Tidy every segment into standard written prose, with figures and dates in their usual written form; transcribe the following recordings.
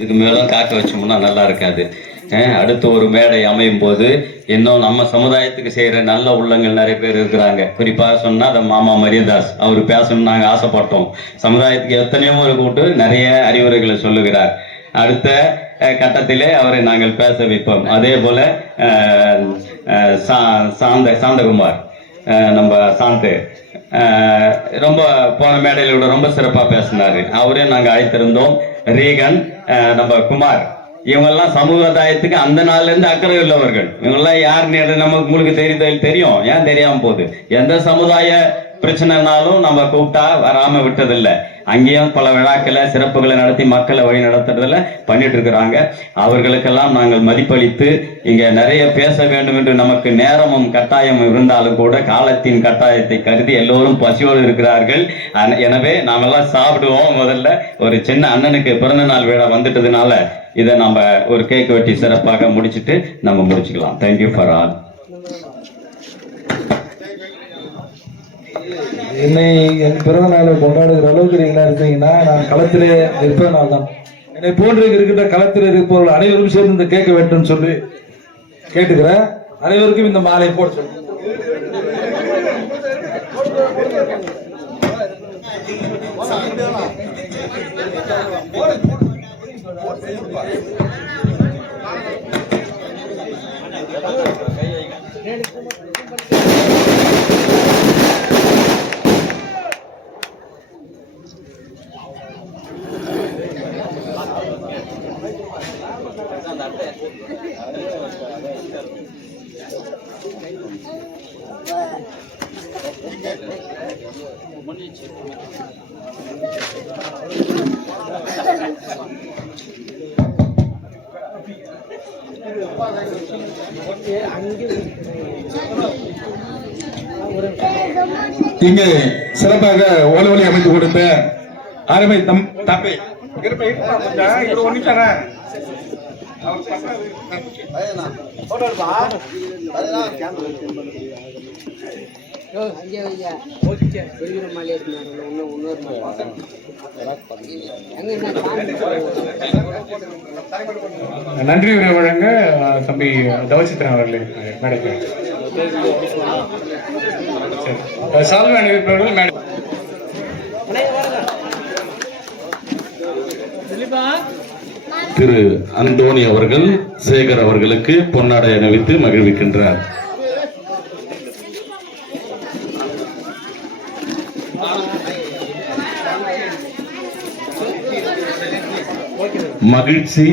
இதுக்கு மேலும் காக்க வச்சோம்னா நல்லா இருக்காது. அடுத்து ஒரு மேடை அமையும் போது இன்னும் நம்ம சமுதாயத்துக்கு செய்யற நல்ல உள்ளங்கள் நிறைய பேர் இருக்கிறாங்க. குறிப்பாக சொன்னா அந்த மாமா மரியதாஸ் அவர் பேசணும்னு நாங்கள் ஆசைப்பட்டோம். சமுதாயத்துக்கு எத்தனையோ முறை கூட்டு நிறைய அறிவுரைகளை சொல்லுகிறார். அடுத்த கட்டத்திலே அவரை நாங்கள் பேச வைப்போம். அதே போல சாந்தகுமார், நம்ம சாந்து ரொம்ப போன மேடையில விட ரொம்ப சிறப்பா பேசினாரு. அவரையும் நாங்க அழைத்திருந்தோம். ரீகன், நம்ம குமார், இவங்கெல்லாம் சமுதாயத்துக்கு அந்த நாள்ல இருந்து அக்கறை உள்ளவர்கள். இவங்கெல்லாம் யாருன்னு நமக்கு உங்களுக்கு தெரியும். ஏன் தெரியாம போகுது? எந்த சமுதாய பிரச்சனைனாலும் நம்ம கூப்பிட்டா வராம விட்டதில்லை. அங்கேயும் பல விழாக்களை சிறப்புகளை நடத்தி மக்களை வழி நடத்துறதுல பண்ணிட்டு இருக்கிறாங்க. அவர்களுக்கெல்லாம் நாங்கள் மதிப்பளித்து இங்க நிறைய பேச வேண்டும் என்று நமக்கு நேரமும் கட்டாயம் இருந்தாலும் கூட காலத்தின் கட்டாயத்தை கருதி எல்லோரும் பசியோடு இருக்கிறார்கள். எனவே நாமெல்லாம் சாப்பிடுவோம். முதல்ல ஒரு சின்ன அண்ணனுக்கு பிறந்த நாள் விழா வந்துட்டதுனால இதை நம்ம ஒரு கேக் வெட்டி சிறப்பாக முடிச்சுட்டு நம்ம முடிச்சுக்கலாம். Thank you for all. என்னை என் பிறந்த நாளை கொண்டாடுகிற அளவுக்கு நீங்களா இருந்தீங்கன்னா நான் களத்திலே இருப்பதனால் தான். என்னை போன்று இருக்கின்ற களத்தில் இருப்பவர்கள் அனைவரும் சேர்ந்து இந்த கேட்க வேண்டும் சொல்லி கேட்டுக்கிறேன். அனைவருக்கும் இந்த மாலை போட சொல்லு. இங்கே சிறப்பாக ஓலவழி அமைத்து கொடுத்த அருமை தம்பி நன்றி உரை வழங்க தம்பி தவசித்திரன் அவர்களே மேடைக்கு சால்வை அணிவிப்பவர்கள் மேடை. திரு அந்தோணி அவர்கள் சேகர் அவர்களுக்கு பொன்னாடை அணிவித்து மகிழ்விக்கின்றார். மகிழ்ச்சி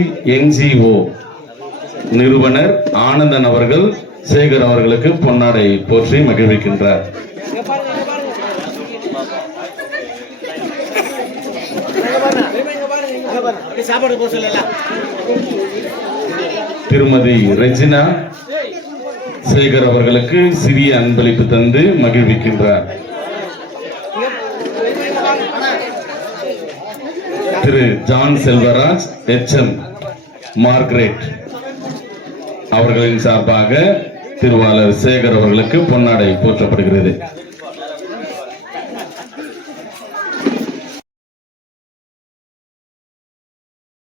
NGO நிறுவனர் ஆனந்தன் அவர்கள் சேகர் அவர்களுக்கு பொன்னாடை போற்றி மகிழ்விக்கின்றார். திருமதி ரெஜினா சேகர் அவர்களுக்கு சிறிய அன்பளிப்பு தந்து மகிழ்விக்கின்றார். திரு ஜான் செல்வராஜ் HM மார்கரெட் அவர்களின் சார்பாக திருவாளர் சேகர் அவர்களுக்கு பொன்னாடை போற்றப்படுகிறது.